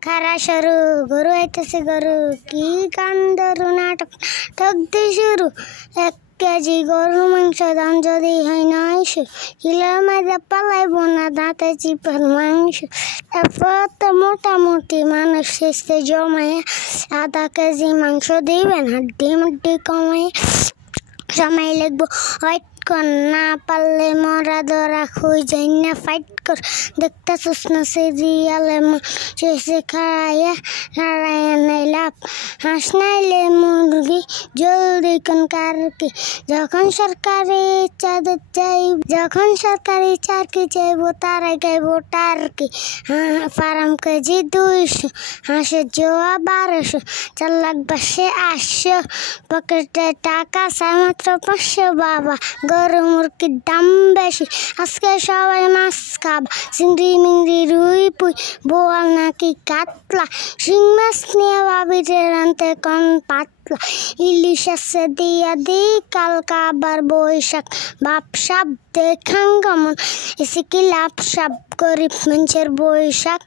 খারা সরু গরু আইতেছে গরু কি কান্দরু নাটক ঠকতে শুরু 1 কেজি গরু মাংস দাম যদি হয় 900 কিলোর মধ্যে পালাইব না দাঁতে চিপার মাংস তারপর তো মোটামুটি মানুষ শেষে জমায় আধা কেজি মাংস দিবেন হাড্ডি মুড্ডি কমায় সময় লাগবো হোয়াইট কর না পারলে মরা ধরা খুঁজ যাই না ফাইট কর দেখতেছিস না সিরিয়ালে শেষে খাড়াইয়া নাই লাভ হাঁস নাইলে মুরগি জলদি কোন কারকে যখন সরকারি চাকরি চাইবো তারাই গাইবো টার্কি ফার্ম কেজি 200 হাঁসের জোয়া 1200 4 লাখ বাসে 800 পকেটে টাকা চাই মাত্র 500 বাবা গরু মুরগির দাম বেশি আজকে সবাই মাছ খাবা চিংড়ি মিংড়ি রুই পুই বোয়াল নাকি কাতলা শিং মাছ নিয়ে ভাবিরে রানতে কোন পাতলা ইলিশ আছে দিয়া দি কালকা আবার বৈশাখ বাপসাপ দেখান গমন এসে কি লাভ সাপ গরিব মানুষের বৈশাখ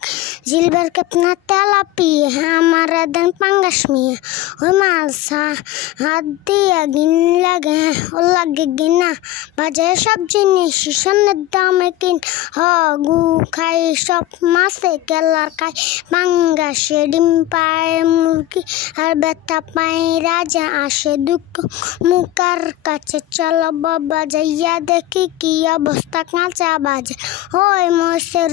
জিলবার কেপনা তেলাপিয়া আমার দেন পাঙ্গাস মিয়া ওই মাছ হাত দিয়া গিন লাগে ও লাগে গিনা বাজারে সব জিনিস সোনার দামে কিন গু খাই সব মাছে কেলার খাই পাঙ্গাসে ডিম পায় মুরগি আর ব্যথা পায় রাজা আসে দুঃখ মুখার কাছে চলো বাবা যাইয়া দেখি কি অবস্থা কাঁচা বাজে ওই মহিষের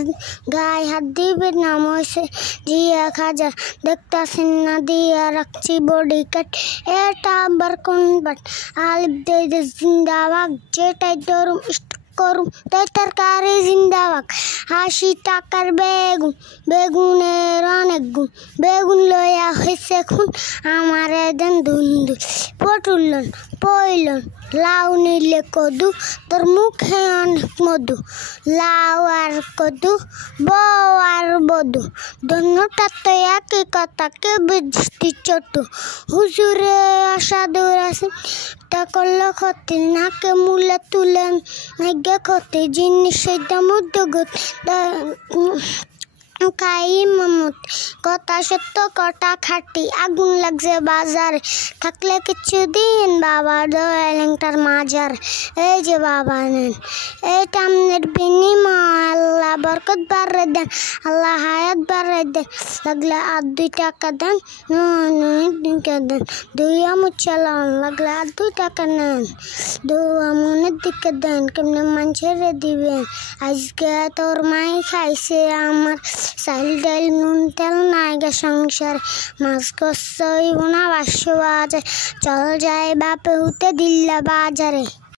গায়ে হাত দিবে না মহিষে জিয়া খাজা দেখতাছেন না দিয়া রাখছি বডি কাট এটা আবার কোন বাট আলিফ দে জিন্দাবাগ যেটাই ধরুম করুম তাই তরকারি জিন্দাবাগ 80 টাকার বেগুনের অনেক গুণ বেগুন লইয়া হয়েছে খুন আমার দেন ধুন্দু পটুলন পইলন লাউ নিলে কদু তোর মুখে অনেক মধু লাউ আর কদু বউ আর বধু দোনোটা তো একই কথা কে বুঝতি ছোট হুজুরে অসাধুর আছে তা করলো ক্ষতি নাকে মূলে তুলে নাগে ক্ষতি জিনিসের দাম উদ্যোগ খাই মামুত কথা সত্য কটা খাটি আগুন লাগছে বাজারে থাকলে কিছু দিন বাবা দয়ালেংটার মাজার এই যে বাবা নেন এইটা আমাদের বিনিময় আল্লাহ বরকত বাড়ে দেন আল্লাহ হায়াত বাড়ে দেন লাগলে আর 2 টাকা দেন দেন 2 আমুদ চালান লাগলে আর 2 টাকা নেন 2 আমনের দিকে দেন কেমনে মানুষের দিবেন আজকে তোর মাই খাইছে আমার চাল ডাল নুন তেল নাইগা সংসার মাছ কষই বোনা 500 বাজার চল যায় বাপে হতে দিল্লা বাজারে।